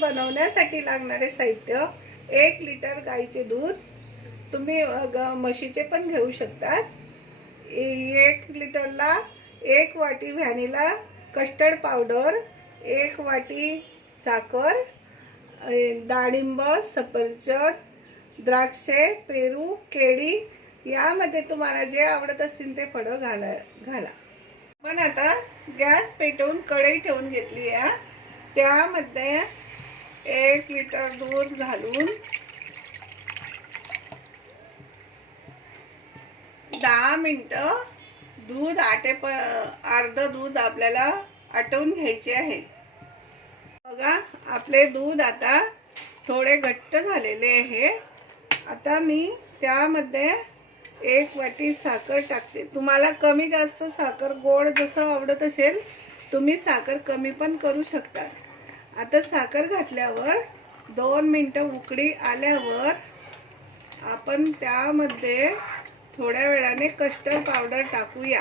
बनवण्यासाठी लागणारे साहित्य एक लिटर गाईचे दूध तुम्ही म्हशीचे पण घेऊ शकतात. एक लिटरला एक वाटी व्हॅनिला कस्टर्ड पावडर एक वाटी साखर डाळिंब सफरचंद द्राक्षे पेरू केळी यामध्ये तुम्हाला जे आवडत असतील ते फळं घाला घाला. पण आता गॅस पेटवून कढई ठेवून घेतली आहे. त्यामध्ये एक लिटर दूध घालून दहा मिनटं दूध आटे प अर्ध दूध आपल्याला आटवून घ्यायचे आहे. बघा आपले दूध आता थोडे घट्ट झालेले आहे. आता मी त्यामध्ये एक वाटी साखर टाकते. तुम्हाला कमी जास्त साखर गोड जसं आवडत असेल तुम्ही साखर कमी पण करू शकता. आता साखर घातल्यावर दोन मिनटं उकडी आल्यावर आपण त्यामध्ये थोड्या वेळाने कस्टर्ड पावडर टाकूया.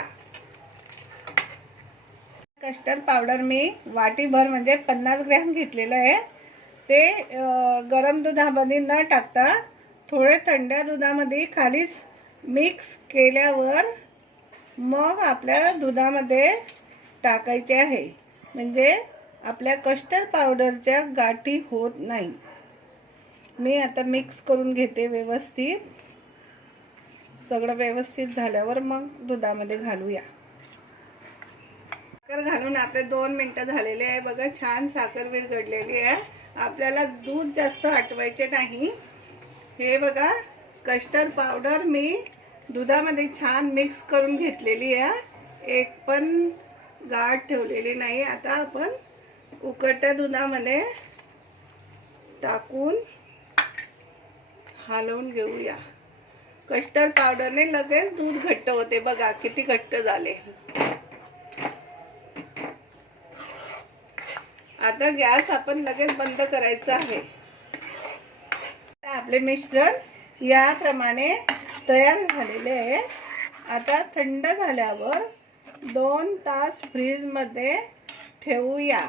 कस्टर्ड पावडर मी वाटीभर म्हणजे पन्नास ग्रॅम घेतलेलं आहे. ते गरम दुधामध्ये न टाकता थोडे थंड दुधामध्ये खालीच मिक्स केल्यावर मग आपल्या दुधामध्ये टाकायचे आहे. म्हणजे आपल्या कस्टर्ड पावडरच्या गाठी होत नाही. मी आता मिक्स करून घेते व्यवस्थित. सगळं व्यवस्थित झाल्यावर मग दुधामध्ये घालूया. साखर घालून आपले दोन मिनटं झालेले आहे. बघा छान साखर विरघडलेली आहे. आपल्याला दूध जास्त आटवायचे नाही. हे बघा कस्टर्ड पावडर मी दुधामध्ये छान मिक्स करून घेतलेली आहे. एक पण गाठ ठेवलेली नाही. आता आपण उकटत्या दुधामध्ये टाकून हलवून घेऊया. कस्टर्ड पावडरने लगेच दूध घट्ट होते. बघा किती घट्ट झाले. आता गॅस आपण लगेच बंद करायचा आहे. आपले मिश्रण याप्रमाणे तयार झालेले आहे. आता थंड झाल्यावर दोन तास फ्रीजमध्ये ठेवूया.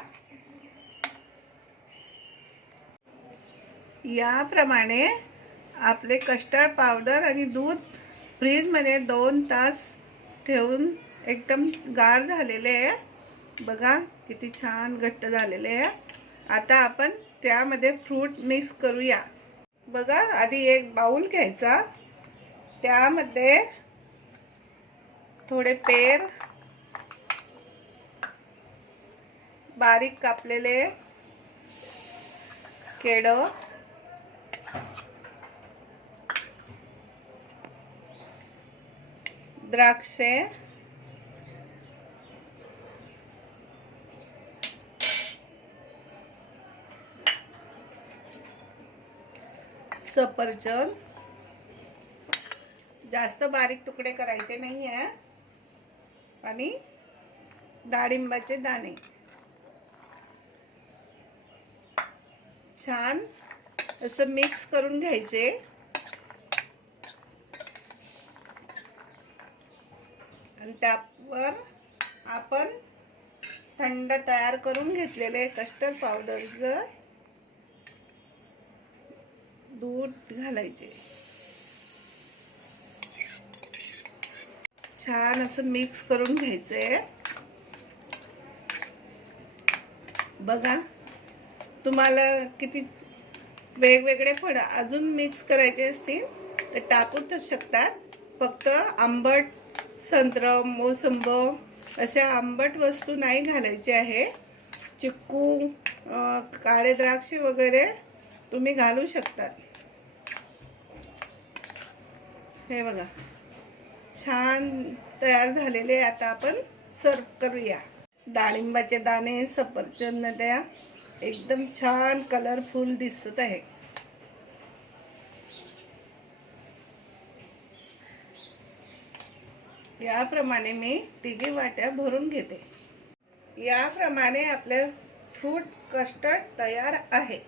याप्रमाणे आपले कस्टर्ड पावडर आणि दूध फ्रीजमध्ये दोन तास ठेवून एकदम गार झालेले आहे. बघा किती छान घट्ट झालेले आहे. आता आपण त्यामध्ये फ्रूट मिक्स करूया. बघा आधी एक बाऊल घ्यायचा. त्यामध्ये थोडे पेर बारीक कापलेले केळं द्राक्षे. सफरचंद. जास्त बारीक तुकडे करायचे नाही आहे आणि डाळिंबाचे दाणे. छान असं मिक्स करून घ्यायचे. आणि त्यावर आपण थंड तयार करून घेतलेले कस्टर्ड पावडरचं दूध घालायचे. छान असं मिक्स करून घ्यायचंय बघा तुम्हाला किती वेगवेगळे फळं अजून मिक्स करायचे असतील तर टाकू तर शकतात. फक्त आंबट संत्र मोसंब अशा आंबट वस्तू नाही घालायचे आहे. चिक्कू काळे द्राक्ष वगैरे तुम्ही घालू शकतात. हे बघा. छान तयार झालेले आता आपण सर्व करूया. डाळिंबाचे दाणे सफरचंद द्या. एकदम छान कलरफुल दिसत आहे. याप्रमाणे मी तिघी वाट्या भरून घेते. याप्रमाणे आपले फ्रूट कस्टर्ड तयार आहे.